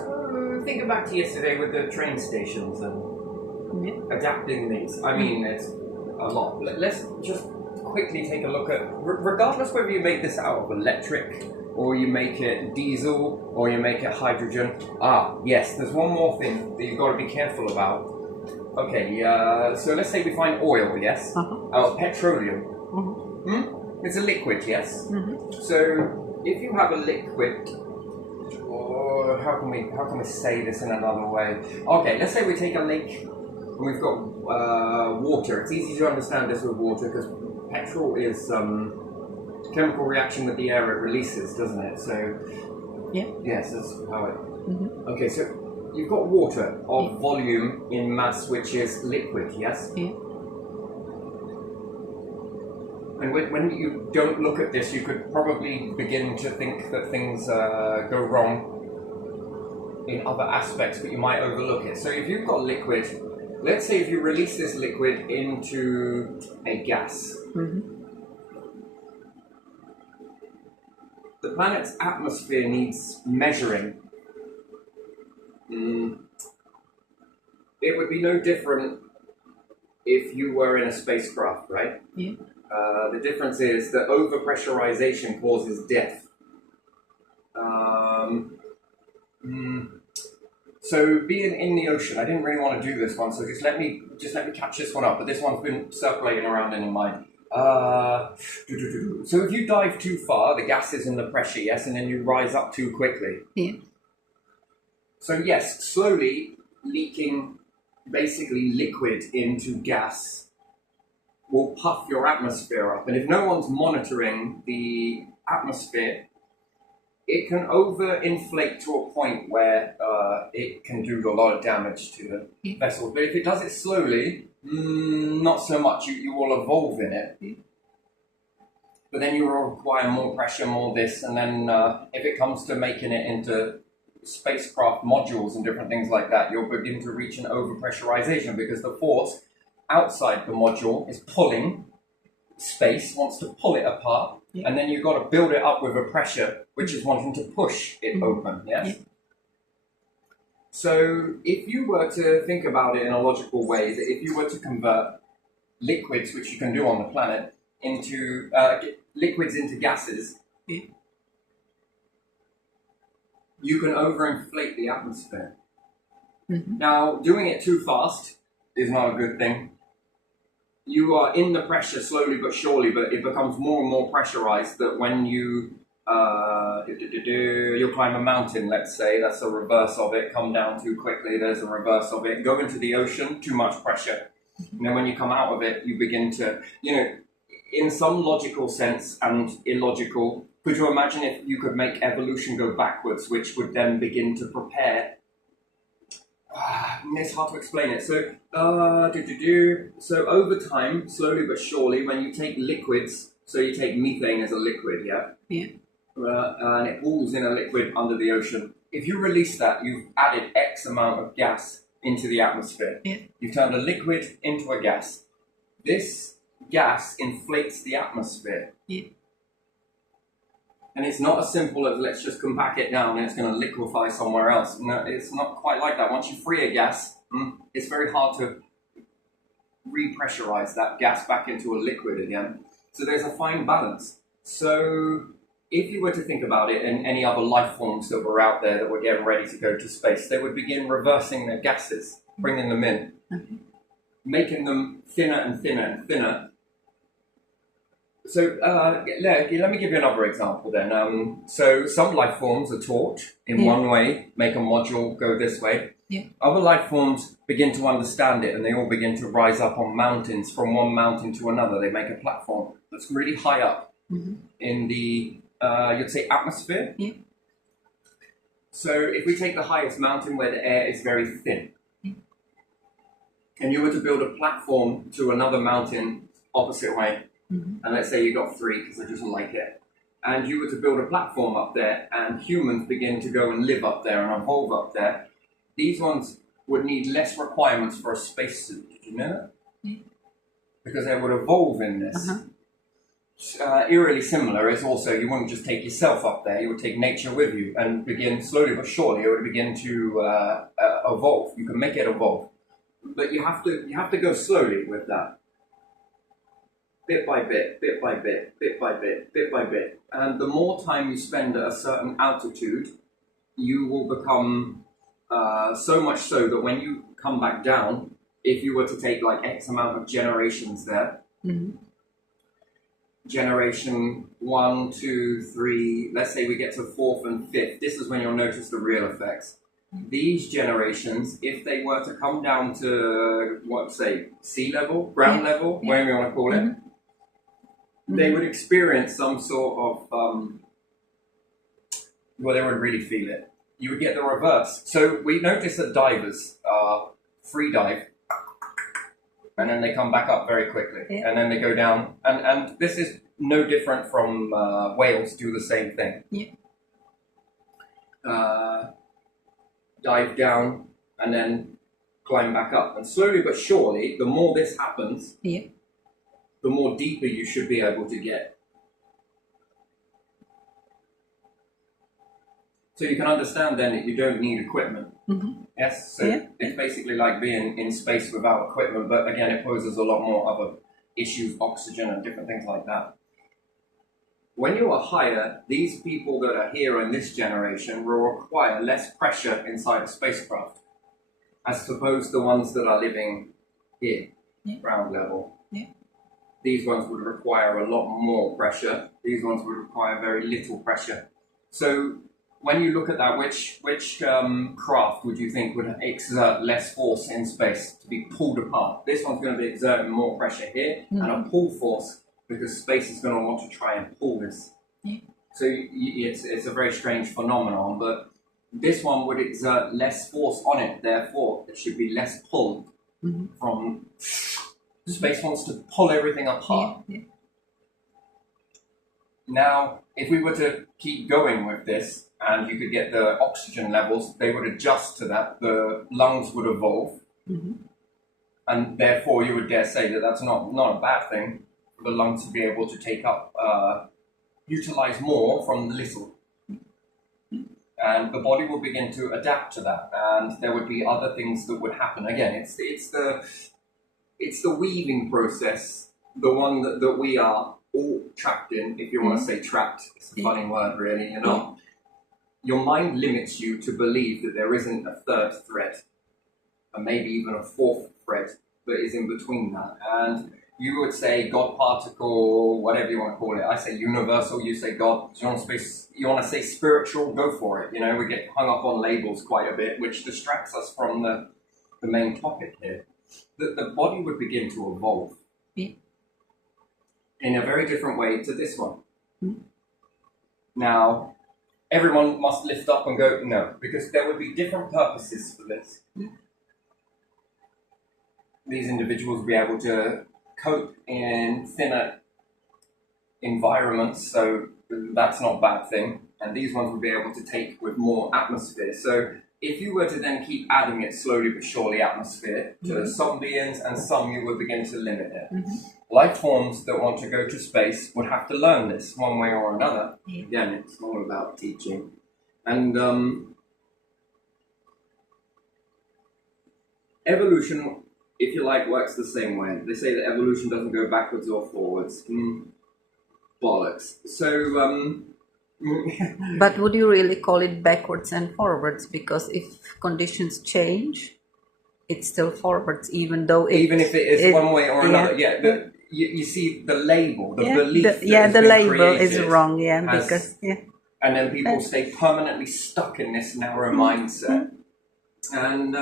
So thinking back to yesterday with the train stations and adapting these. I mean, it's a lot. Let's just quickly take a look at, regardless whether you make this out of electric, or you make it diesel, or you make it hydrogen. Yes, there's one more thing that you've got to be careful about. Okay, so let's say we find oil, yes? Petroleum. It's a liquid, yes? So if you have a liquid, or how can we say this in another way? Okay, let's say we take a lake and we've got water. It's easy to understand this with water because petrol is chemical reaction with the air it releases, doesn't it? So yes, that's how it. Okay, so you've got water of volume in mass, which is liquid, yes? And when you don't look at this, you could probably begin to think that things go wrong in other aspects, but you might overlook it. So if you've got liquid, let's say if you release this liquid into a gas, the planet's atmosphere needs measuring. It would be no different if you were in a spacecraft, right? The difference is that overpressurization causes death. So being in the ocean, I didn't really want to do this one, so just let me catch this one up. But this one's been circulating around in my mind. So if you dive too far, the gas is in the pressure, yes, and then you rise up too quickly. So yes, slowly leaking basically liquid into gas will puff your atmosphere up. And if no one's monitoring the atmosphere, it can overinflate to a point where it can do a lot of damage to the vessel. But if it does it slowly, not so much. You will evolve in it. But then you will require more pressure, more this, and then if it comes to making it into spacecraft modules and different things like that, you'll begin to reach an overpressurization because the force outside the module is pulling space, wants to pull it apart, and then you've got to build it up with a pressure which is wanting to push it open, yes? So if you were to think about it in a logical way, that if you were to convert liquids, which you can do on the planet, into liquids into gases, you can overinflate the atmosphere. Now, doing it too fast is not a good thing. You are in the pressure slowly but surely, but it becomes more and more pressurized that when you you'll climb a mountain, let's say, that's the reverse of it, come down too quickly, there's a reverse of it, go into the ocean, too much pressure. And then when you come out of it, you begin to, in some logical sense and illogical, could you imagine if you could make evolution go backwards, which would then begin to prepare? It's hard to explain it. So, so over time, slowly but surely, when you take liquids, so you take methane as a liquid, and it pools in a liquid under the ocean. If you release that, you've added X amount of gas into the atmosphere. You've turned a liquid into a gas. This gas inflates the atmosphere. And it's not as simple as let's just compact it down and it's going to liquefy somewhere else. No, it's not quite like that. Once you free a gas, it's very hard to repressurize that gas back into a liquid again. So there's a fine balance. So if you were to think about it, and any other life forms that were out there that were getting ready to go to space, they would begin reversing their gases, bringing them in, making them thinner and thinner and thinner. So let me give you another example then. So some life forms are taught in one way, make a module go this way. Other life forms begin to understand it and they all begin to rise up on mountains, from one mountain to another. They make a platform that's really high up in the, you'd say, atmosphere. So if we take the highest mountain where the air is very thin, and you were to build a platform to another mountain opposite way, and let's say you got 3 because I just like it, and you were to build a platform up there and humans begin to go and live up there and evolve up there, these ones would need less requirements for a spacesuit. Did you know that? Because they would evolve in this. eerily similar is also you wouldn't just take yourself up there, you would take nature with you and begin slowly but surely, it would begin to evolve. You can make it evolve. But you have to go slowly with that. Bit by bit, bit by bit, bit by bit, bit by bit. And the more time you spend at a certain altitude, you will become so much so that when you come back down, if you were to take like X amount of generations there, generation 1, 2, 3, let's say we get to 4th and 5th, this is when you'll notice the real effects. These generations, if they were to come down to, what, say, sea level, ground level, whatever you want to call it, they would experience some sort of, well, they would really feel it. You would get the reverse. So we notice that divers free dive, and then they come back up very quickly, and then they go down. And this is no different from whales do the same thing. Dive down and then climb back up. And slowly but surely, the more this happens, the more deeper you should be able to get. So you can understand then that you don't need equipment. Yes, so it's basically like being in space without equipment, but again, it poses a lot more other issues, oxygen and different things like that. When you are higher, these people that are here in this generation will require less pressure inside a spacecraft, as opposed to the ones that are living here, ground level. These ones would require a lot more pressure. These ones would require very little pressure. So when you look at that, which craft would you think would exert less force in space to be pulled apart? This one's going to be exerting more pressure here and a pull force because space is going to want to try and pull this. So it's a very strange phenomenon, but this one would exert less force on it, therefore it should be less pull from... Space wants to pull everything apart. Now, if we were to keep going with this, and you could get the oxygen levels, they would adjust to that. The lungs would evolve, and therefore you would dare say that that's not a bad thing for the lungs to be able to take up, utilize more from the little. And the body will begin to adapt to that, and there would be other things that would happen. Again, it's the weaving process, the one that we are all trapped in, if you want to say trapped. It's a funny word, really, you know. Your mind limits you to believe that there isn't a third thread, and maybe even a fourth thread that is in between that. And you would say God particle, whatever you want to call it. I say universal, you say God. You want to say spiritual, go for it. You know, we get hung up on labels quite a bit, which distracts us from the main topic here. The body would begin to evolve in a very different way to this one. Now, everyone must lift up and go, no, because there would be different purposes for this. These individuals would be able to cope in thinner environments, so that's not a bad thing. And these ones would be able to take with more atmosphere. So if you were to then keep adding it slowly but surely atmosphere to some beings and some you would begin to limit it. Life forms that want to go to space would have to learn this one way or another. Again, it's all about teaching. And evolution, if you like, works the same way. They say that evolution doesn't go backwards or forwards. Bollocks. So... But would you really call it backwards and forwards? Because if conditions change, it's still forwards, even though even if it is one way or another. You see the label, the belief. The label is wrong. Because and then people stay permanently stuck in this narrow mindset, and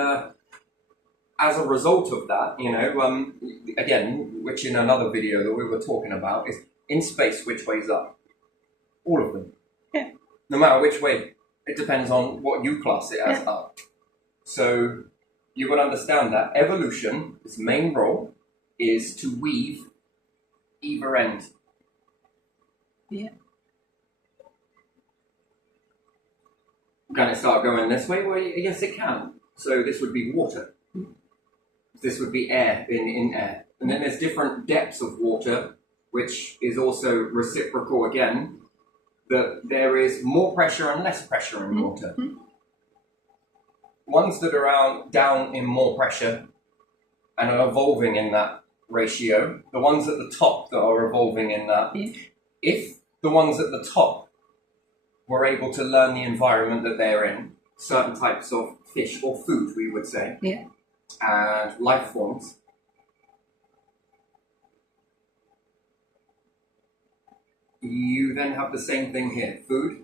as a result of that, you know, again, which in another video that we were talking about is in space, which way's up? All of them. No matter which way, it depends on what you class it as up. So you would understand that evolution, its main role, is to weave either end. Can it start going this way? Well, yes, it can. So this would be water. This would be air in air. And then there's different depths of water which is also reciprocal again, that there is more pressure and less pressure in water. Ones that are down in more pressure and are evolving in that ratio, the ones at the top that are evolving in that, if the ones at the top were able to learn the environment that they're in, certain types of fish or food, we would say, and life forms, you then have the same thing here, food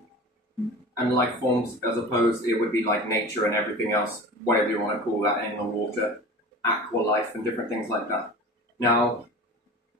and life forms, as opposed, it would be like nature and everything else, whatever you want to call that, in the water, aqua life and different things like that. Now,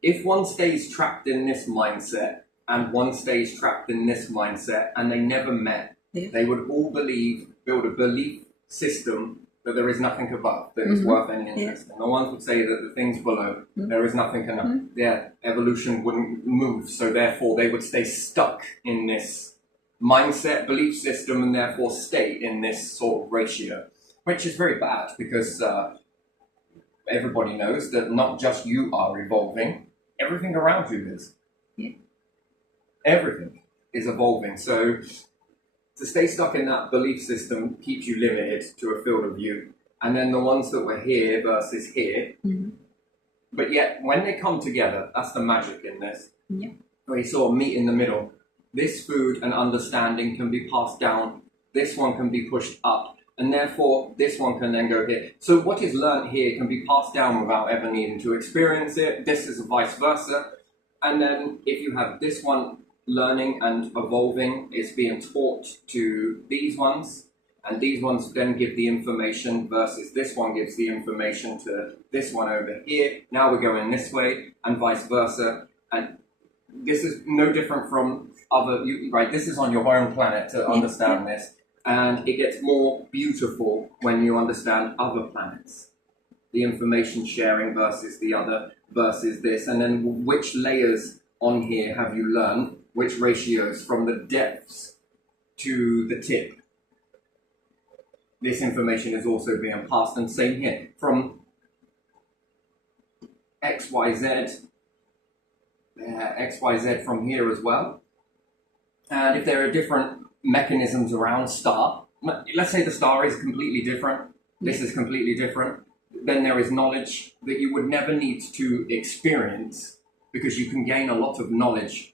if one stays trapped in this mindset and one stays trapped in this mindset and they never met, they would all build a belief system that there is nothing above that is worth any interest. And the ones would say that the things below, there is nothing enough. Their evolution wouldn't move, so therefore they would stay stuck in this mindset, belief system, and therefore stay in this sort of ratio, which is very bad because everybody knows that not just you are evolving, everything around you is. Everything is evolving. So to stay stuck in that belief system keeps you limited to a field of view. And then the ones that were here versus here. But yet, when they come together, that's the magic in this. We sort of meet in the middle. This food and understanding can be passed down. This one can be pushed up. And therefore, this one can then go here. So what is learnt here can be passed down without ever needing to experience it. This is vice versa. And then if you have this one learning and evolving, is being taught to these ones, and these ones then give the information versus this one gives the information to this one over here. Now we're going this way and vice versa. And this is no different from other, right? This is on your own planet to understand this. And it gets more beautiful when you understand other planets. The information sharing versus the other versus this. And then which layers on here have you learned? Which ratios from the depths to the tip? This information is also being passed, and same here. From XYZ, XYZ from here as well. And if there are different mechanisms around star, let's say the star is completely different, this is completely different, then there is knowledge that you would never need to experience because you can gain a lot of knowledge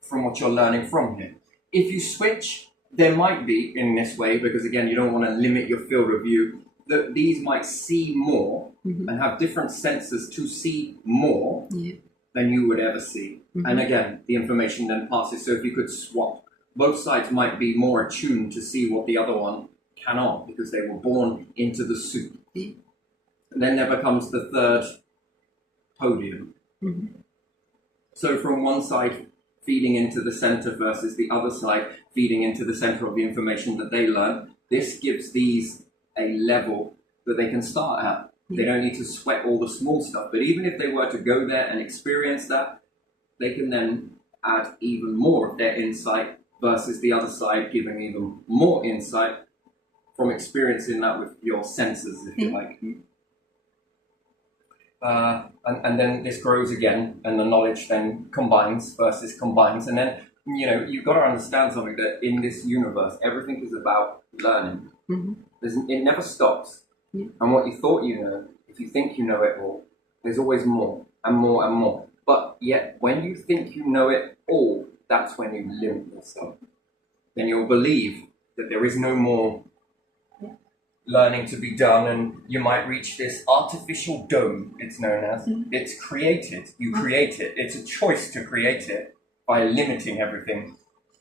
from what you're learning from here. If you switch, there might be in this way, because again, you don't want to limit your field of view, that these might see more and have different senses to see more than you would ever see. And again, the information then passes. So if you could swap, both sides might be more attuned to see what the other one cannot, because they were born into the soup. And then there becomes the third podium. So from one side, feeding into the center versus the other side, feeding into the center of the information that they learn. This gives these a level that they can start at. They don't need to sweat all the small stuff. But even if they were to go there and experience that, they can then add even more of their insight versus the other side giving even more insight from experiencing that with your senses, if you like. And then this grows again, and the knowledge then combines versus combines. And then, you know, you've got to understand something, that in this universe, everything is about learning. It never stops. And what you thought you know, if you think you know it all, there's always more and more and more. But yet, when you think you know it all, that's when you limit yourself. Then you'll believe that there is no more learning to be done, and you might reach this artificial dome, it's known as. It's created. You create it. It's a choice to create it by limiting everything.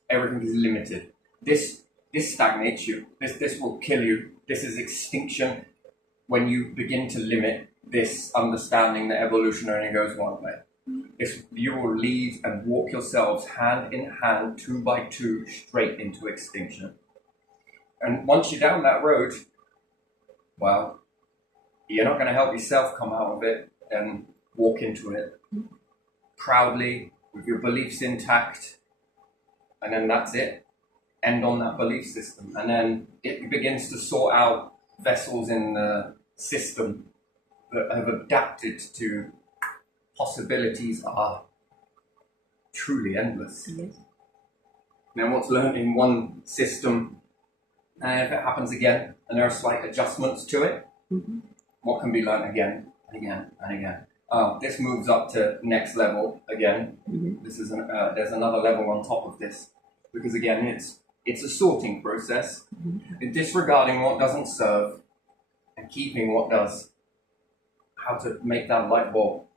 Everything is limited. This stagnates you. This will kill you. This is extinction when you begin to limit this understanding that evolution only goes one way. You will lead and walk yourselves hand in hand, 2 by 2, straight into extinction. And once you're down that road, well, you're not going to help yourself come out of it and walk into it proudly with your beliefs intact. And then that's it. End on that belief system. And then it begins to sort out vessels in the system that have adapted to possibilities are truly endless. Yes. Now what's learned in one system, and if it happens again, and there are slight adjustments to it, what can be learned again and again and again? This moves up to next level again. This is there's another level on top of this, because again it's a sorting process, disregarding what doesn't serve and keeping what does. How to make that light bulb.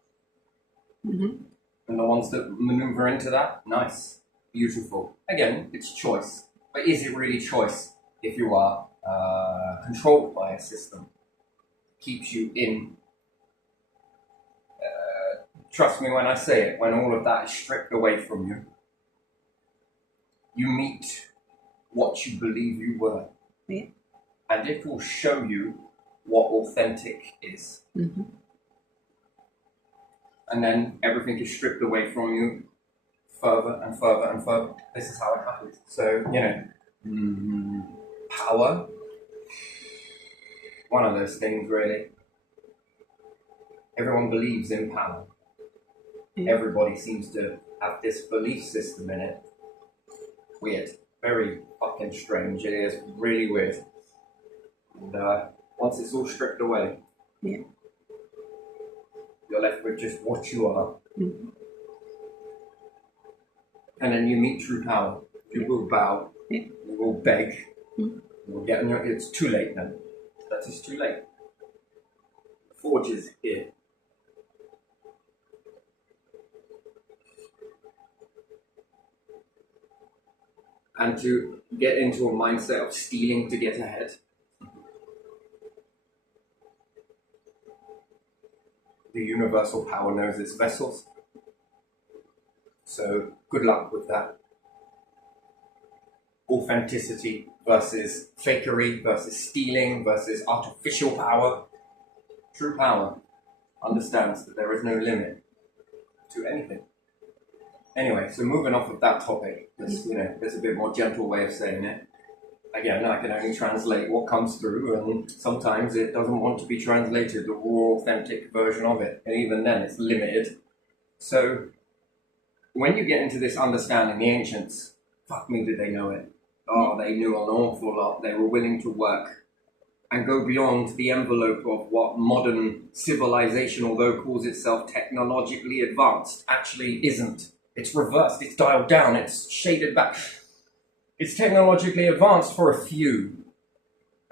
And the ones that maneuver into that, nice, beautiful. Again, it's choice, but is it really choice if you are controlled by a system? Keeps you in. Trust me when I say it, when all of that is stripped away from you, you meet what you believe you were. Yeah. And it will show you what authentic is. And then everything is stripped away from you further and further and further. This is how it happens. So, power, one of those things really. Everyone believes in power. Everybody seems to have this belief system in it. Weird. Very fucking strange. It is really weird. And once it's all stripped away, you're left with just what you are. And then you meet true power. You will bow. You will beg. You will get on your... It's too late then. That is too late. The forge is here. And to get into a mindset of stealing to get ahead. The universal power knows its vessels. So good luck with that. Authenticity versus fakery versus stealing versus artificial power. True power understands that there is no limit to anything. Anyway, so moving off of that topic, there's a bit more gentle way of saying it. Again, I can only translate what comes through, and sometimes it doesn't want to be translated, the raw, authentic version of it. And even then, it's limited. So, when you get into this understanding, the ancients, fuck me, did they know it? Oh, they knew an awful lot. They were willing to work and go beyond the envelope of what modern civilization, although calls itself technologically advanced, actually isn't. It's reversed, it's dialed down, it's shaded back. It's technologically advanced for a few.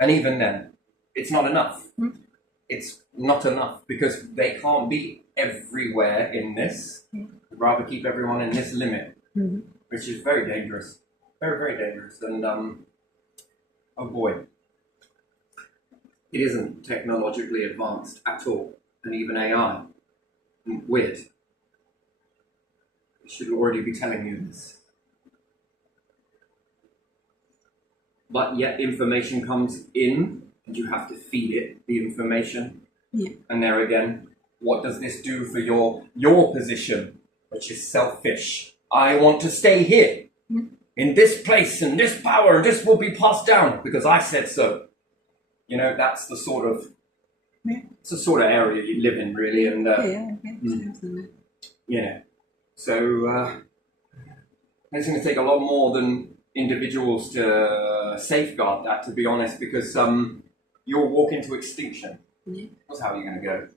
And even then, it's not enough. It's not enough because they can't be everywhere in this. I'd rather keep everyone in this limit, which is very dangerous. Very, very dangerous. And, oh boy, it isn't technologically advanced at all. And even AI, weird. It should already be telling you this. But yet information comes in and you have to feed it the information. And there again, what does this do for your position, which is selfish? I want to stay here, in this place, and this power, and this will be passed down because I said so. That's the sort of, it's the sort of area you live in, really. And so it's going to take a lot more than individuals to safeguard that, to be honest, because you'll walk into extinction. That's how you're going to go.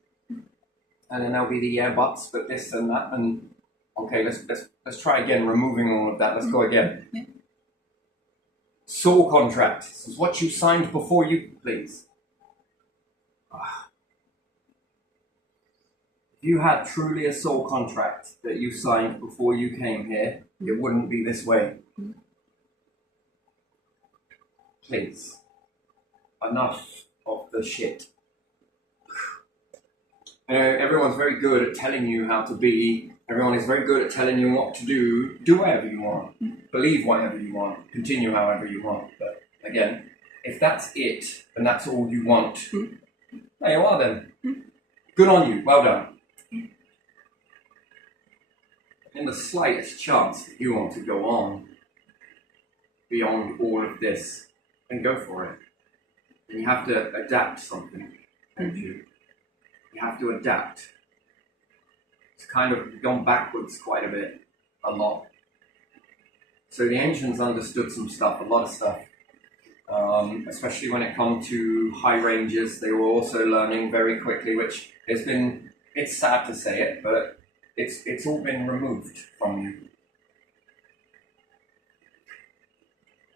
And then there'll be the buts, but this and that, and okay, let's try again, removing all of that. Let's go again. Soul contract. This is what you signed before you, please. If you had truly a soul contract that you signed before you came here, it wouldn't be this way. Please. Enough of the shit. Everyone's very good at telling you how to be. Everyone is very good at telling you what to do. Do whatever you want. Believe whatever you want. Continue however you want. But again, if that's it, and that's all you want, there you are then. Good on you. Well done. In the slightest chance that you want to go on beyond all of this, then go for it. And you have to adapt something, don't you? You have to adapt. It's kind of gone backwards quite a bit a lot. So the ancients understood some stuff, a lot of stuff. Especially when it comes to high ranges, they were also learning very quickly, which it's sad to say it, but it's all been removed from you.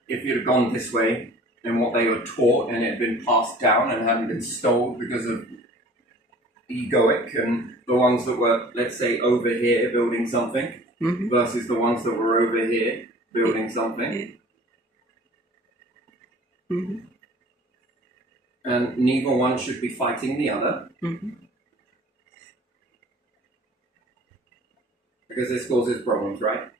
If you'd have gone this way and what they were taught and it had been passed down and hadn't been stole because of egoic, and the ones that were, let's say, over here building something versus the ones that were over here building something. And neither one should be fighting the other. Because this causes problems, right?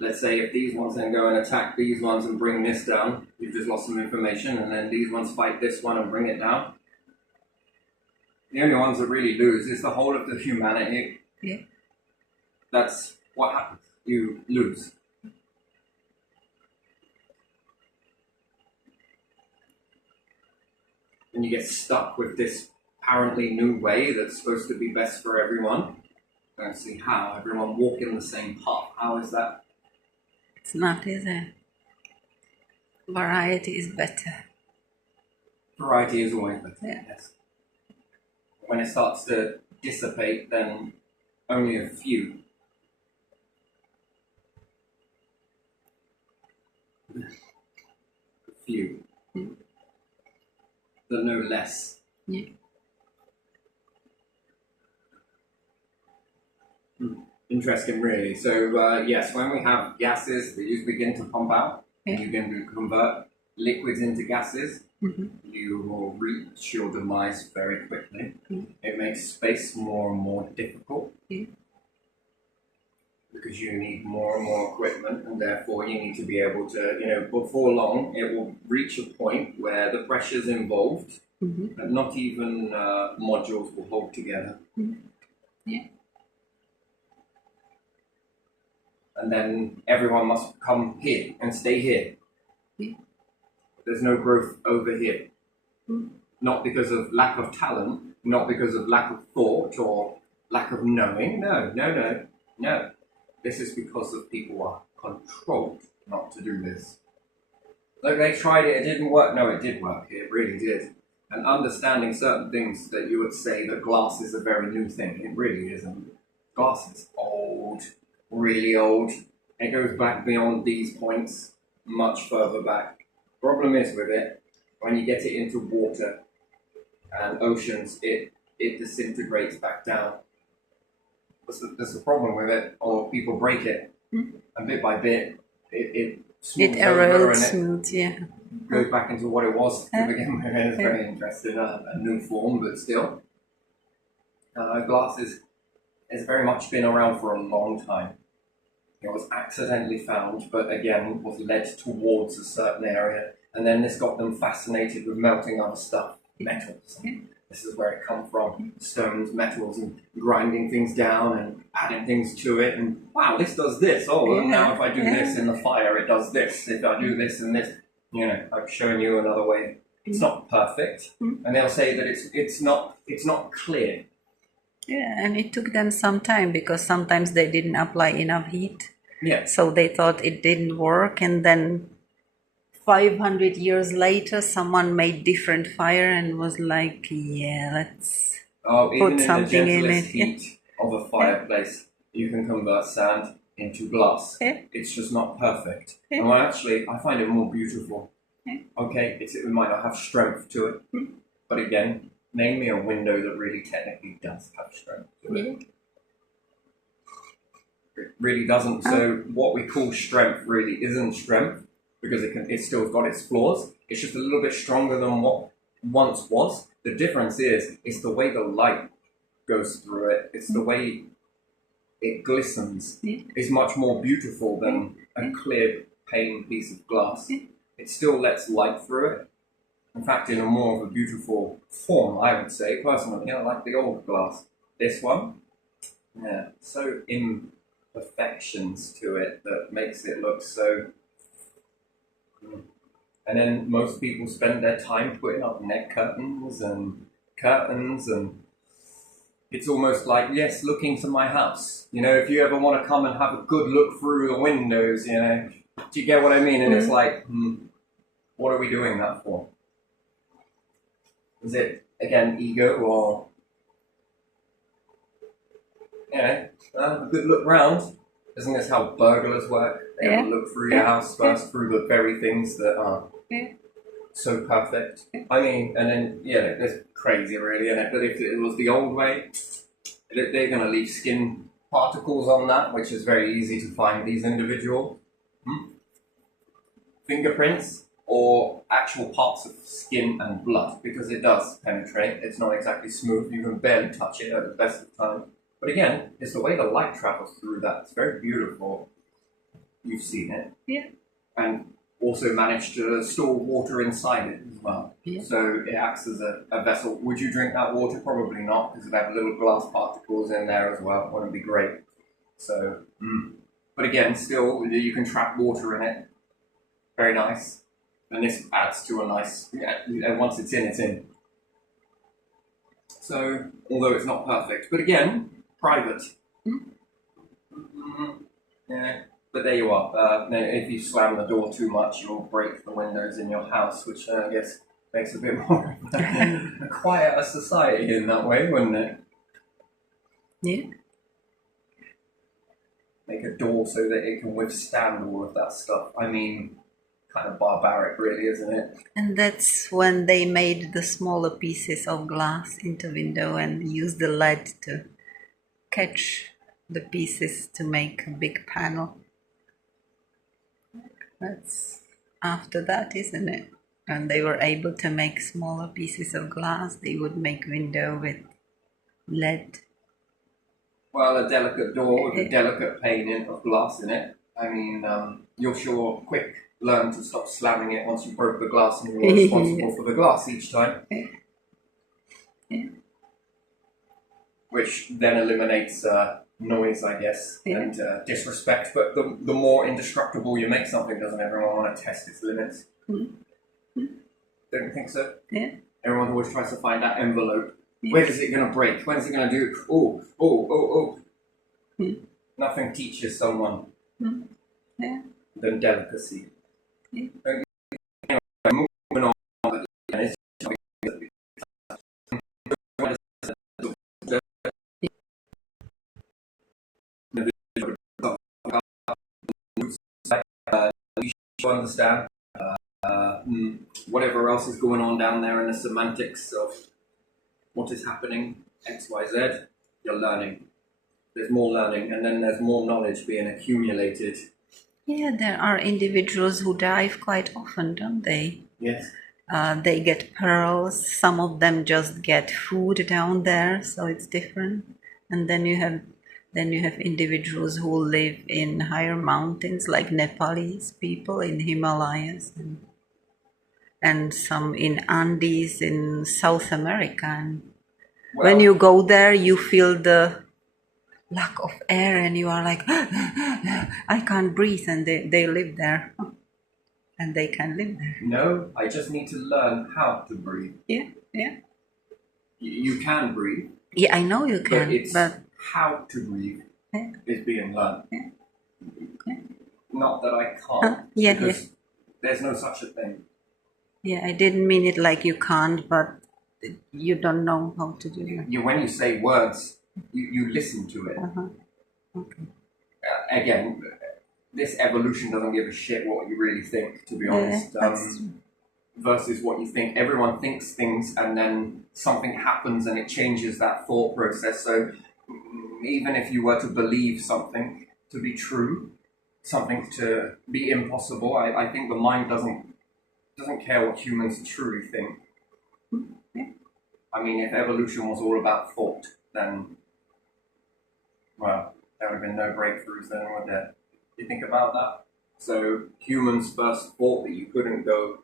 Let's say if these ones then go and attack these ones and bring this down, you've just lost some information, and then these ones fight this one and bring it down. The only ones that really lose is the whole of the humanity. That's what happens. You lose. And you get stuck with this apparently new way that's supposed to be best for everyone. I don't see how. Everyone walking the same path. How is that? It's not, is it? Variety is better. Variety is always better, Yeah. yes. When it starts to dissipate, then only a few. But no less. Yeah. Interesting, really. So, yes, when we have gases that you begin to pump out, Yeah. you begin to convert liquids into gases, you will reach your demise very quickly. It makes space more and more difficult because you need more and more equipment, and therefore you need to be able to, before long, it will reach a point where the pressures involved, and not even modules will hold together. Yeah. And then everyone must come here and stay here. Yeah. There's no growth over here. Not because of lack of talent, not because of lack of thought or lack of knowing. No. This is because of people are controlled not to do this. Look, they tried it, it didn't work. No, it did work. It really did. And understanding certain things that you would say that glass is a very new thing, it really isn't. Glass is old. Really old. It goes back beyond these points, much further back. Problem is with it, when you get it into water and oceans, it disintegrates back down. That's the problem with it, or people break it, and bit by bit, it smooths over and it goes back into what it was to begin with. It's very interesting, a new form, but still. Glass has very much been around for a long time. It was accidentally found, but again, was led towards a certain area. And then this got them fascinated with melting other stuff, metals. This is where it comes from, stones, metals, and grinding things down and adding things to it. And wow, this does this. Oh, well, now if I do this in the fire, it does this. If I do this and this, I'm showing you another way. It's not perfect. And they'll say that it's not clear. Yeah, and it took them some time because sometimes they didn't apply enough heat. Yeah. So they thought it didn't work, and then 500 years later, someone made different fire and was like, "Yeah, let's put something in it." Heat of a fireplace, you can convert sand into glass. Yeah. It's just not perfect. Yeah. Well, actually, I find it more beautiful. Yeah. Okay, it might not have strength to it, but again, name me a window that really technically does have strength to it. Yeah. It really doesn't. So what we call strength really isn't strength because it's still got its flaws. It's just a little bit stronger than what once was. The difference is it's the way the light goes through it. It's the way it glistens. It's much more beautiful than a clear pane piece of glass. It still lets light through it. In fact, in a more of a beautiful form, I would say, personally, like the old glass. This one, so imperfections to it that makes it look so. And then most people spend their time putting up neck curtains and it's almost like, yes, look into my house. You know, if you ever want to come and have a good look through the windows, you know, do you get what I mean? And it's like, what are we doing that for? Is it, again, ego or, you know, a good look round? Isn't this how burglars work? They have a look through your house first, through the very things that are so perfect. I mean, and then, yeah, it's crazy really, isn't it? But if it was the old way, they're going to leave skin particles on that, which is very easy to find these individual fingerprints or actual parts of skin and blood, because it does penetrate. It's not exactly smooth. You can barely touch it at the best of time. But again, it's the way the light travels through that. It's very beautiful. You've seen it. Yeah. And also managed to store water inside it as well. Yeah. So it acts as a vessel. Would you drink that water? Probably not, because it have little glass particles in there as well. Wouldn't be great. So, but again, still, you can trap water in it. Very nice. And this adds to a nice, and once it's in, it's in. So, although it's not perfect, but again, private. Yeah. But there you are. If you slam the door too much, you'll break the windows in your house, which I guess makes a bit more a quieter society in that way, wouldn't it? Yeah. Make a door so that it can withstand all of that stuff. I mean, kind of barbaric, really, isn't it? And that's when they made the smaller pieces of glass into window and used the lead to catch the pieces to make a big panel. That's after that, isn't it? And they were able to make smaller pieces of glass. They would make window with lead. Well, a delicate door with a delicate pane of glass in it. I mean, you'll sure quick learn to stop slamming it once you broke the glass and you're responsible for the glass each time. Yeah. Which then eliminates noise, I guess, and disrespect. But the more indestructible you make something, doesn't everyone want to test its limits? Don't you think so? Yeah. Everyone always tries to find that envelope. When is it going to break? When is it going to do? Oh. Nothing teaches someone than delicacy. Yeah. Moving on. You should understand whatever else is going on down there in the semantics of what is happening, X, Y, Z, you're learning. There's more learning, and then there's more knowledge being accumulated. Yeah, there are individuals who dive quite often, don't they? Yes. They get pearls. Some of them just get food down there, so it's different. And then you have individuals who live in higher mountains, like Nepalese people in Himalayas, and some in Andes in South America. And when you go there, you feel the lack of air, and you are like, I can't breathe, and they live there. And they can live there. No, I just need to learn how to breathe. Yeah. You can breathe. Yeah, I know you can, but how to breathe is being learned. Not that I can't. Because there's no such a thing. Yeah, I didn't mean it like you can't, but you don't know how to do it. When you say words, you listen to it. Okay. Again, this evolution doesn't give a shit what you really think, to be honest. Versus what you think. Everyone thinks things and then something happens and it changes that thought process. So even if you were to believe something to be true, something to be impossible, I think the mind doesn't care what humans truly think. I mean, if evolution was all about thought, then, well, there would have been no breakthroughs then, would there? You think about that? So humans first thought that you couldn't go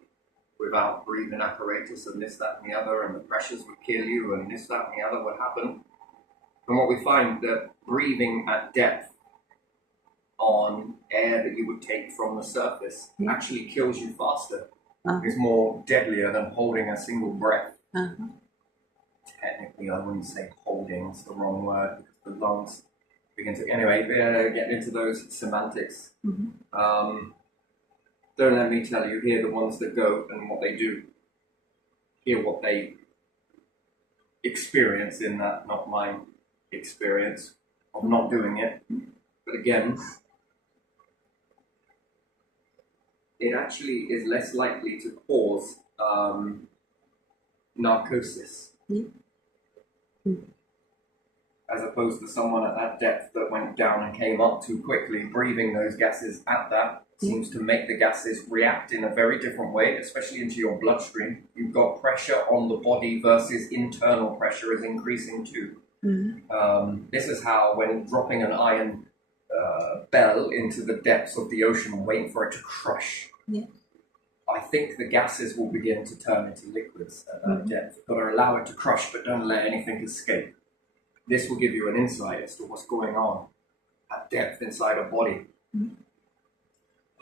without breathing apparatus and this, that, and the other, and the pressures would kill you, and this, that, and the other would happen. And what we find that breathing at depth on air that you would take from the surface actually kills you faster. It's more deadlier than holding a single breath. technically, I wouldn't say holding, it's the wrong word, because the lungs begin to, anyway, getting into those semantics. Don't let me tell you, here the ones that go and what they do, hear what they experience in that, not my experience of not doing it. But again, it actually is less likely to cause narcosis, as opposed to someone at that depth that went down and came up too quickly. Breathing those gases at that seems to make the gases react in a very different way, especially into your bloodstream. You've got pressure on the body versus internal pressure is increasing too. This is how, when dropping an iron bell into the depths of the ocean, waiting for it to crush, I think the gases will begin to turn into liquids at that depth. You've got to allow it to crush, but don't let anything escape. This will give you an insight as to what's going on at depth inside a body.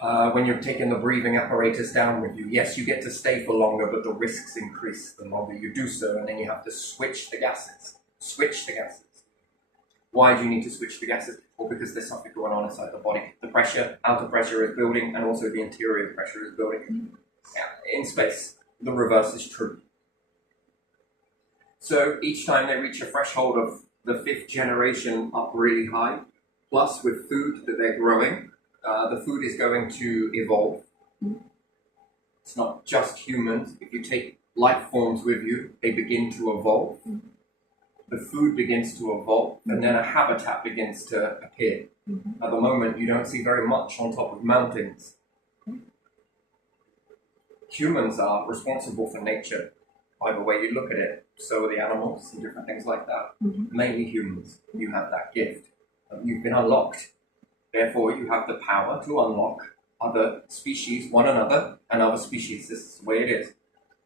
When you're taking the breathing apparatus down with you, yes, you get to stay for longer, but the risks increase the longer you do so, and then you have to switch the gases. Switch the gases. Why do you need to switch the gases? Well, because there's something going on inside the body. The pressure, outer pressure is building, and also the interior pressure is building. In space, the reverse is true. So each time they reach a threshold of the 5th generation up really high, plus with food that they're growing, the food is going to evolve. It's not just humans. If you take life forms with you, they begin to evolve. The food begins to evolve, and then a habitat begins to appear. At the moment, you don't see very much on top of mountains. Humans are responsible for nature, by the way you look at it. So are the animals and different things like that. Mainly humans. You have that gift. You've been unlocked. Therefore, you have the power to unlock other species, one another, and other species. This is the way it is.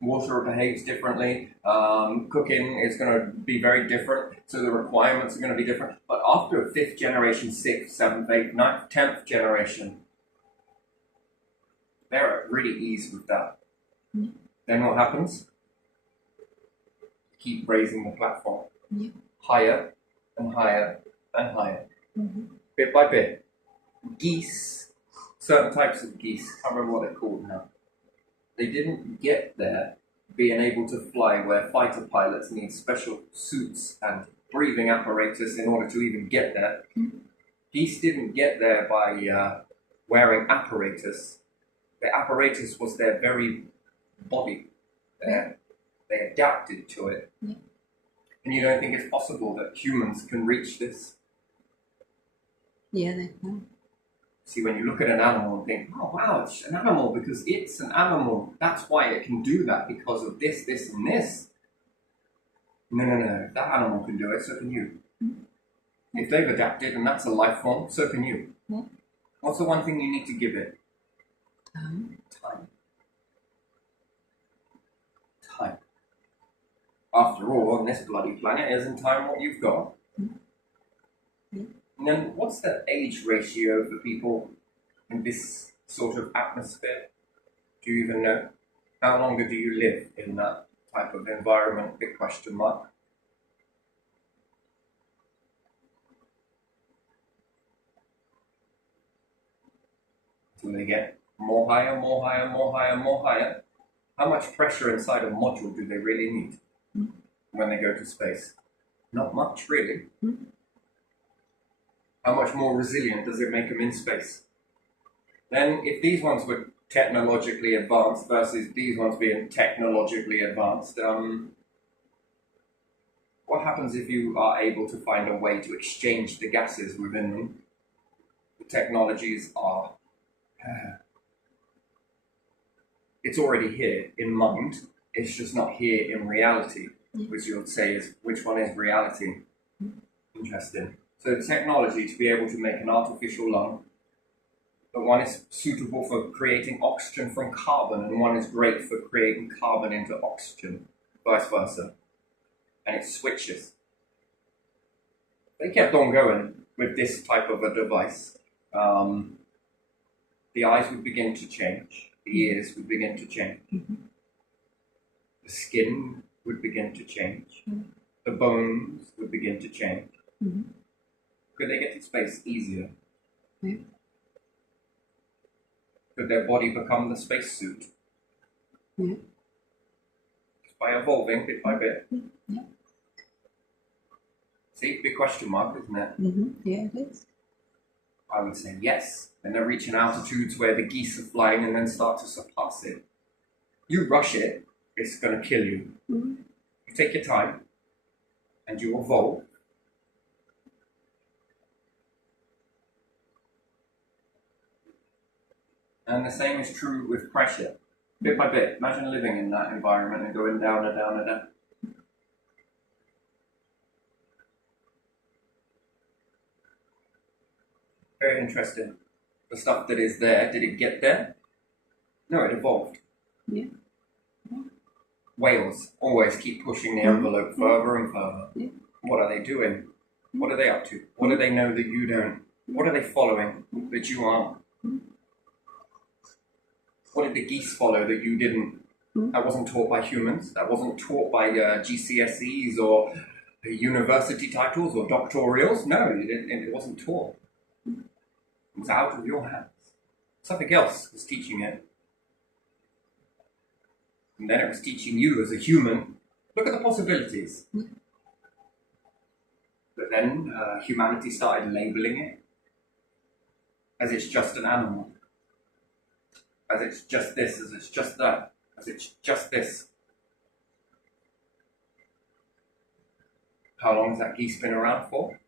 Water behaves differently. Cooking is going to be very different. So the requirements are going to be different. But after a 5th generation, 6th, 7th, 8th, 9th, 10th generation, they're at really ease with that. Then what happens? Keep raising the platform. Higher and higher and higher. Bit by bit. Geese, certain types of geese, I can't remember what they're called now. They didn't get there being able to fly where fighter pilots need special suits and breathing apparatus in order to even get there. Geese didn't get there by wearing apparatus. The apparatus was their very body. They adapted to it. And you don't think it's possible that humans can reach this? Yeah, they can. See, when you look at an animal and think, oh wow, it's an animal because it's an animal. That's why it can do that, because of this, this, and this. No. If that animal can do it, so can you. If they've adapted and that's a life form, so can you. What's the one thing you need to give it? Time. After all, on this bloody planet, isn't time what you've got? And then what's the age ratio for people in this sort of atmosphere? Do you even know? How longer do you live in that type of environment? Big question mark. Till they get more higher, more higher, more higher, more higher. How much pressure inside a module do they really need when they go to space? Not much, really. How much more resilient does it make them in space? Then, if these ones were technologically advanced versus these ones being technologically advanced, what happens if you are able to find a way to exchange the gases within them? The technologies are... it's already here in mind, it's just not here in reality, which you would say is, which one is reality? Interesting. So technology to be able to make an artificial lung, but one is suitable for creating oxygen from carbon, and one is great for creating carbon into oxygen, vice versa. And it switches. They kept on going with this type of a device. The eyes would begin to change, the ears would begin to change. The skin would begin to change. The bones would begin to change. Could they get to space easier? Could their body become the spacesuit? By evolving bit by bit. See, big question mark, isn't it? Yeah, it is. I would say yes. And they're reaching altitudes where the geese are flying and then start to surpass it. You rush it, it's going to kill you. You take your time and you evolve. And the same is true with pressure. Bit by bit, imagine living in that environment and going down and down and down. Very interesting. The stuff that is there, did it get there? No, it evolved. Yeah. Whales always keep pushing the envelope further and further. What are they doing? What are they up to? What do they know that you don't? What are they following that you aren't? What did the geese follow that you didn't? That wasn't taught by humans. That wasn't taught by GCSEs or university titles or doctorals. No, it wasn't taught. It was out of your hands. Something else was teaching it. And then it was teaching you as a human. Look at the possibilities. But then humanity started labeling it as it's just an animal. As it's just this, as it's just that, as it's just this. How long has that geese been around for?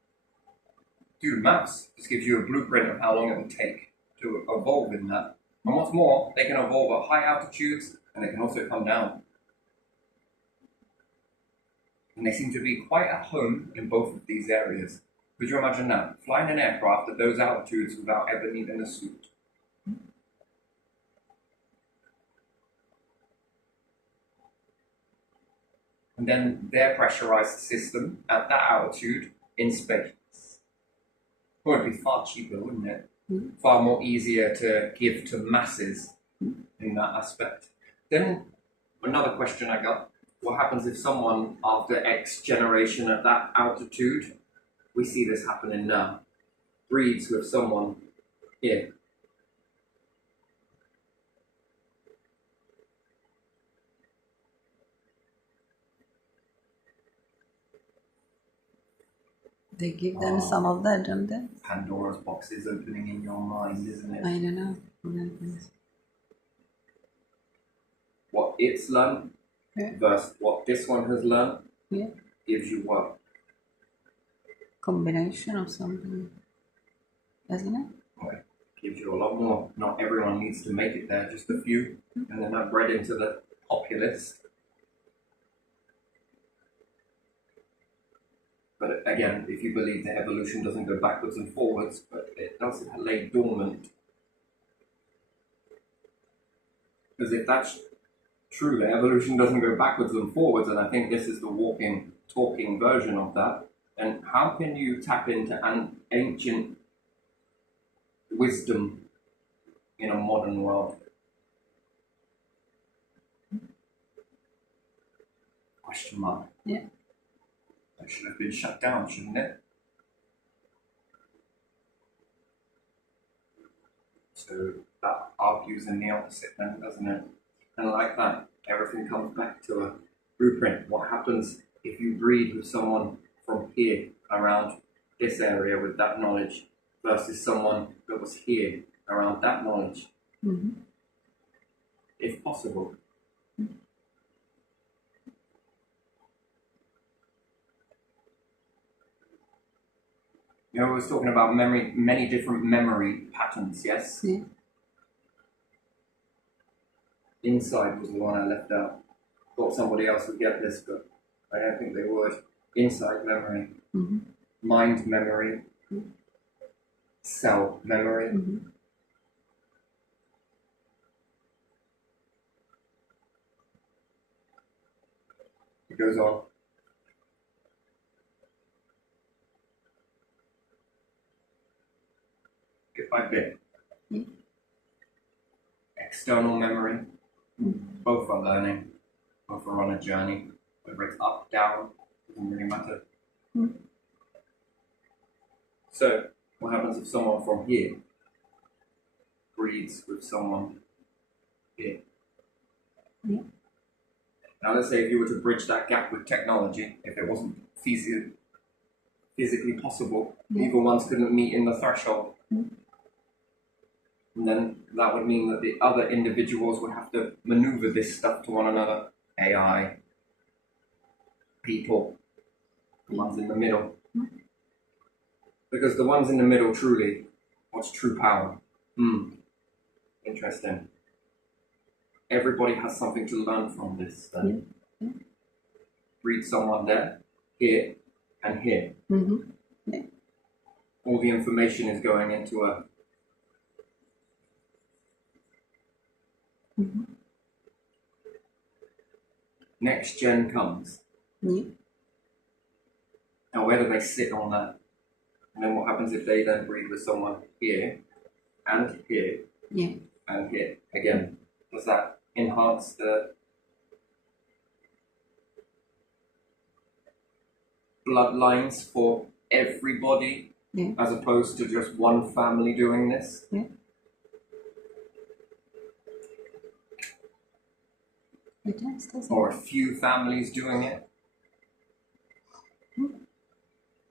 Do the maths. This gives you a blueprint of how long it will take to evolve in that. And what's more, they can evolve at high altitudes and they can also come down. And they seem to be quite at home in both of these areas. Could you imagine that? Flying an aircraft at those altitudes without ever needing a suit. And then their pressurized system at that altitude in space. Well, it'd be far cheaper, wouldn't it? Far more easier to give to masses in that aspect. Then another question I got, what happens if someone after X generation at that altitude, we see this happening now, breeds with someone here? They give them some of that, don't they? Pandora's box is opening in your mind, isn't it? I don't know. What it's learned versus what this one has learned gives you what? Combination of something, doesn't it? Okay. Gives you a lot more. Not everyone needs to make it there, just a few, and then not bred into the populace. But again, if you believe that evolution doesn't go backwards and forwards, but it does lay dormant. Because if that's true, that evolution doesn't go backwards and forwards, and I think this is the walking, talking version of that, then how can you tap into an ancient wisdom in a modern world? Question mark. Yeah. That should have been shut down, shouldn't it? So that argues in the opposite then, doesn't it? And like that, everything comes back to a blueprint. What happens if you breed with someone from here, around this area with that knowledge, versus someone that was here, around that knowledge? If possible. You know, we was talking about memory, many different memory patterns, yes? Yeah. Inside was the one I left out. Thought somebody else would get this, but I don't think they would. Inside memory, mind memory, cell memory. It goes on. Bit by bit. External memory. Both are learning. Both are on a journey. whether it's up, down, doesn't really matter. Mm. So, what happens if someone from here breeds with someone here? Yeah. Now, let's say if you were to bridge that gap with technology, if it wasn't physically possible, evil ones couldn't meet in the threshold. Mm. And then that would mean that the other individuals would have to maneuver this stuff to one another. AI, people, the ones in the middle. Mm. Because the ones in the middle truly, what's true power? Interesting. Everybody has something to learn from this then. Yeah. Read someone there, here, and here. Mm-hmm. Yeah. All the information is going into a Mm-hmm. next gen comes. Yeah. Now where do they sit on that? And then what happens if they then breed with someone here and here Yeah. and here? Again, does that enhance the bloodlines for everybody Yeah. as opposed to just one family doing this? Yeah. It does, doesn't Or it? a few families doing it?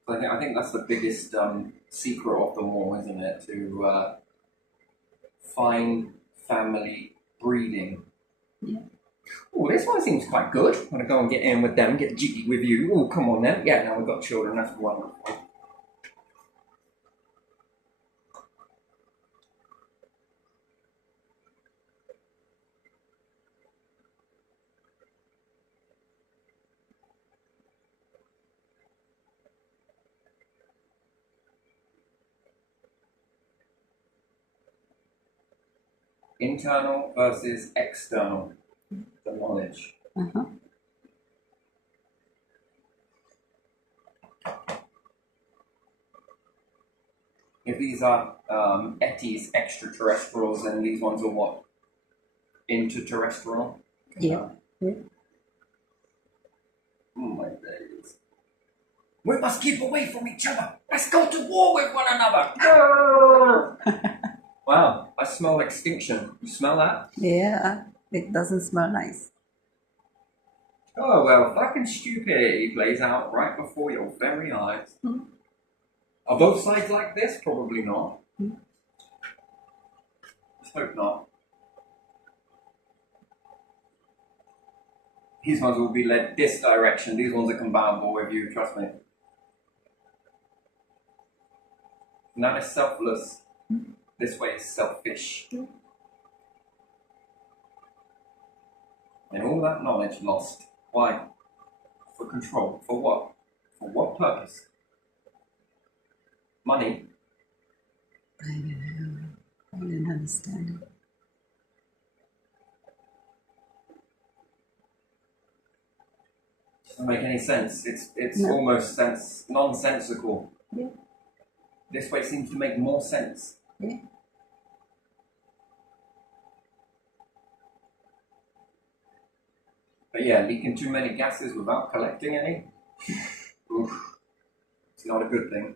I think that's the biggest secret of them all, isn't it? To find family breeding. Yeah. Oh, this one seems quite good. I'm gonna go and get in with them, get jiggy with you. Oh, come on then. Yeah, now we've got children. That's wonderful. Internal versus external, the knowledge. Uh-huh. If these are ETs, extraterrestrials, then these ones are what? Interterrestrial? Yeah. Yeah. Oh my days. We must keep away from each other. Let's go to war with one another. Wow, I smell extinction. You smell that? Yeah. It doesn't smell nice. Oh, well, fucking stupidity plays out right before your very eyes. Mm. Are both sides like this? Probably not. Mm. Let's hope not. These ones will be led this direction. These ones are compatible with you, trust me. And that is selfless. Mm. This way is selfish. Mm. And all that knowledge lost. Why? For control. For what? For what purpose? Money. I don't know. I don't understand it. Doesn't make any sense. It's No. almost nonsensical. Yeah. This way seems to make more sense. Yeah. But yeah, leaking too many gases without collecting any, oof, it's not a good thing.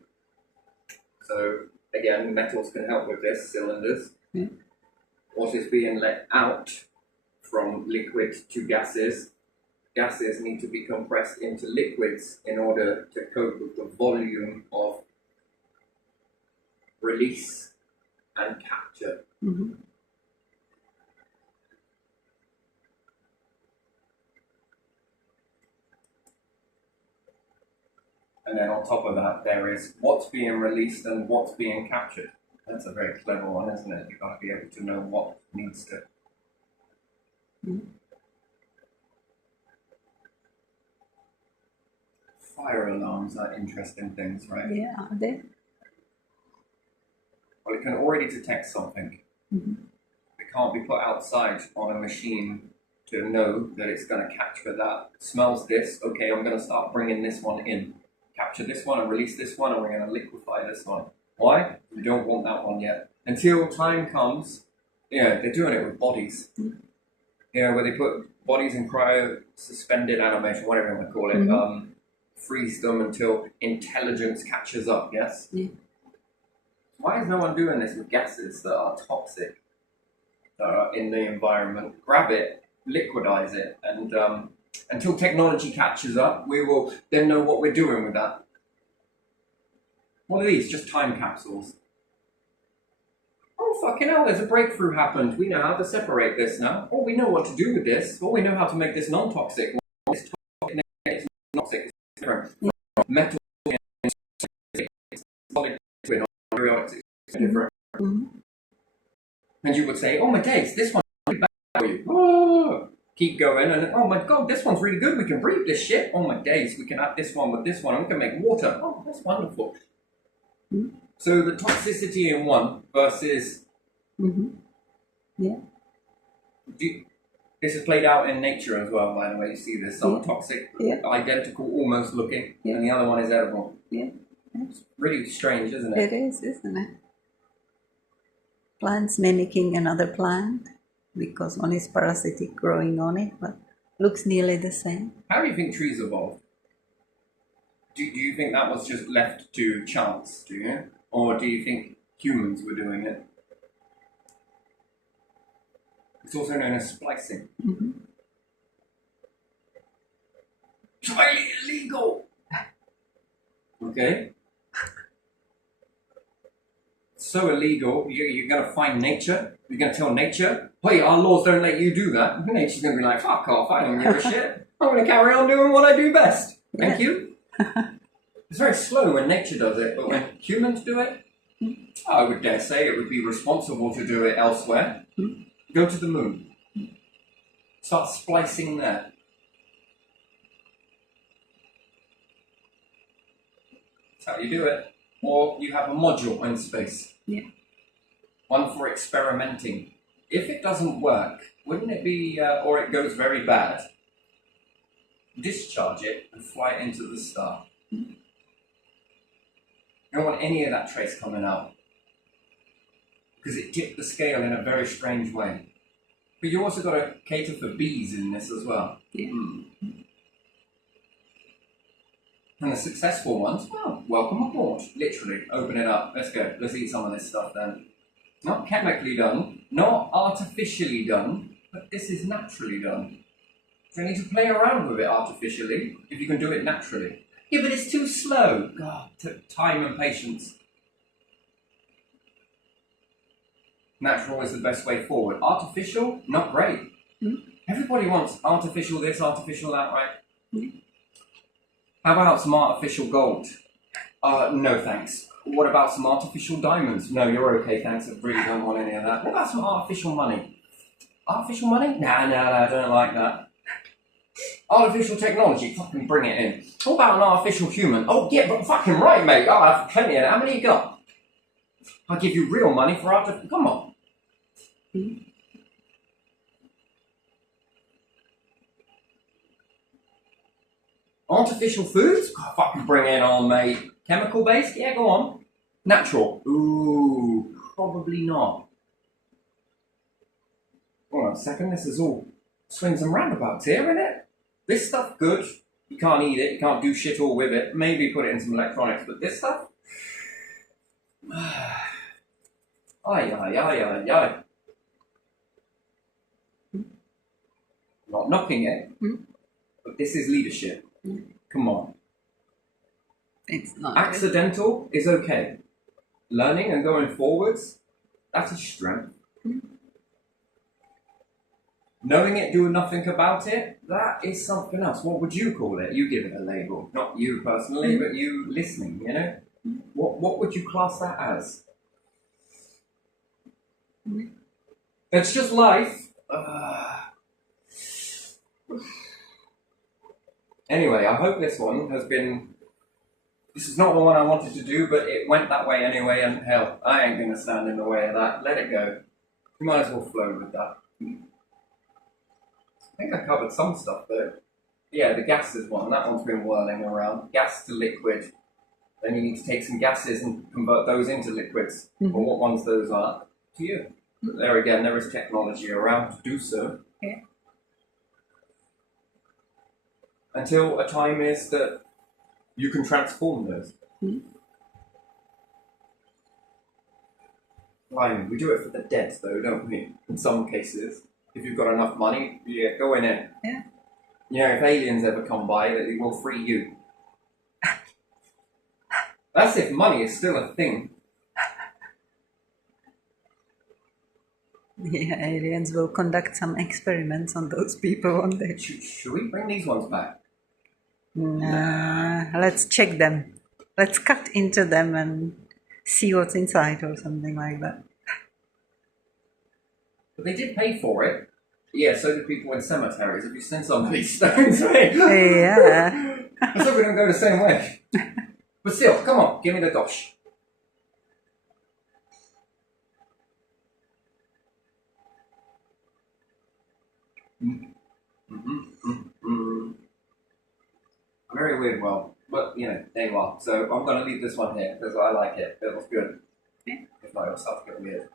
So again, metals can help with this, cylinders. Yeah. What is being let out from liquid to gases, gases need to be compressed into liquids in order to cope with the volume of release and capture. Mm-hmm. And then on top of that, there is what's being released and what's being captured. That's a very clever one, isn't it? You've got to be able to know what needs to. Mm-hmm. Fire alarms are interesting things, right? Yeah. They. Well, it can already detect something. Mm-hmm. It can't be put outside on a machine to know that it's going to capture that. It smells this, okay, I'm going to start bringing this one in. Capture this one and release this one, and we're going to liquefy this one. Why? We don't want that one yet. Until time comes, yeah, they're doing it with bodies. Mm. Yeah, where they put bodies in cryo suspended animation, whatever you want to call it, freeze them until intelligence catches up, yes? Yeah. Why is no one doing this with gases that are toxic, that are in the environment? Grab it, liquidize it, and until technology catches up, we will then know what we're doing with that. What are these? Just time capsules. Oh, fucking hell, there's a breakthrough happened. We know how to separate this now. Oh, we know what to do with this. Oh, we know how to make this non-toxic. This toxic, it's toxic. It's different. Metal and solid twin or periodic is different. And you would say, oh my days, this one's really bad for you. Oh, keep going, and oh my god, this one's really good. We can breathe this shit. Oh my days, we can add this one with this one, and we can make water. Oh, that's wonderful. So the toxicity in one versus this is played out in nature as well, by the way. You see this, some toxic, identical, almost looking, and the other one is edible. Yeah. It's really strange, isn't it? It is, isn't it? Plants mimicking another plant because one is parasitic growing on it, but looks nearly the same. How do you think trees evolved? Do you think that was just left to chance, do you? Or do you think humans were doing it? It's also known as splicing. It's highly illegal! Okay? So illegal, you're going to find nature? You're going to tell nature, hey, our laws don't let you do that. Nature's going to be like, fuck off, I don't give a shit. I'm going to carry on doing what I do best. Thank you. It's very slow when nature does it, but when humans do it, I would dare say it would be responsible to do it elsewhere. Go to the moon. Start splicing there. That's how you do it. Or you have a module in space. Yeah. One for experimenting. If it doesn't work, wouldn't it be, or it goes very bad, discharge it and fly it into the star. You don't want any of that trace coming out. Because it tipped the scale in a very strange way. But you also got to cater for bees in this as well. Yeah. And the successful ones, well, welcome aboard. Literally, open it up. Let's go. Let's eat some of this stuff then. Not chemically done, not artificially done, but this is naturally done. So you need to play around with it artificially if you can do it naturally. Yeah, but it's too slow. God, time and patience. Natural is the best way forward. Artificial, not great. Everybody wants artificial this, artificial that, right? How about some artificial gold? No thanks. What about some artificial diamonds? No, you're okay, thanks. I really don't want any of that. What about some artificial money? Artificial money? Nah, I don't like that. Artificial technology, fucking bring it in. What about an artificial human? Oh, yeah, but fucking right, mate. I have plenty of that. How many you got? I'll give you real money for artificial... Come on. Artificial foods? God, fucking bring it on, mate. Chemical based? Yeah, go on. Natural? Ooh, probably not. Hold on a second, this is all swings and roundabouts here, isn't it? This stuff, good. You can't eat it, you can't do shit all with it. Maybe put it in some electronics, but this stuff? Ay. Not knocking it, but this is leadership. Come on. It's not. Accidental is okay. Learning and going forwards, that's a strength. Knowing it, doing nothing about it, that is something else. What would you call it? You give it a label. Not you personally, but you listening, you know? What would you class that as? It's just life. Anyway, I hope this one has been... This is not the one I wanted to do, but it went that way anyway, and hell, I ain't going to stand in the way of that. Let it go. You might as well flow with that. I think I covered some stuff, but yeah, the gases one, that one's been whirling around. Gas to liquid. Then you need to take some gases and convert those into liquids. Or what ones those are, to you. But there again, there is technology around to do so. Yeah. until a time is that you can transform those. Fine, we do it for the dead, though, don't we? In some cases, if you've got enough money, yeah, go in it. Yeah. Yeah, if aliens ever come by, it will free you. That's if money is still a thing. Yeah, aliens will conduct some experiments on those people one day. Should we bring these ones back? Nah, let's check them. Let's cut into them and see what's inside or something like that. But they did pay for it. Yeah, so do people in cemeteries. If you send somebody stones, mate. Yeah. I hope we don't go the same way. But still, come on, give me the dosh. Very weird well, but you know, there you are. So I'm going to leave this one here because I like it. It looks good. Yeah. If not, it'll start to get weird.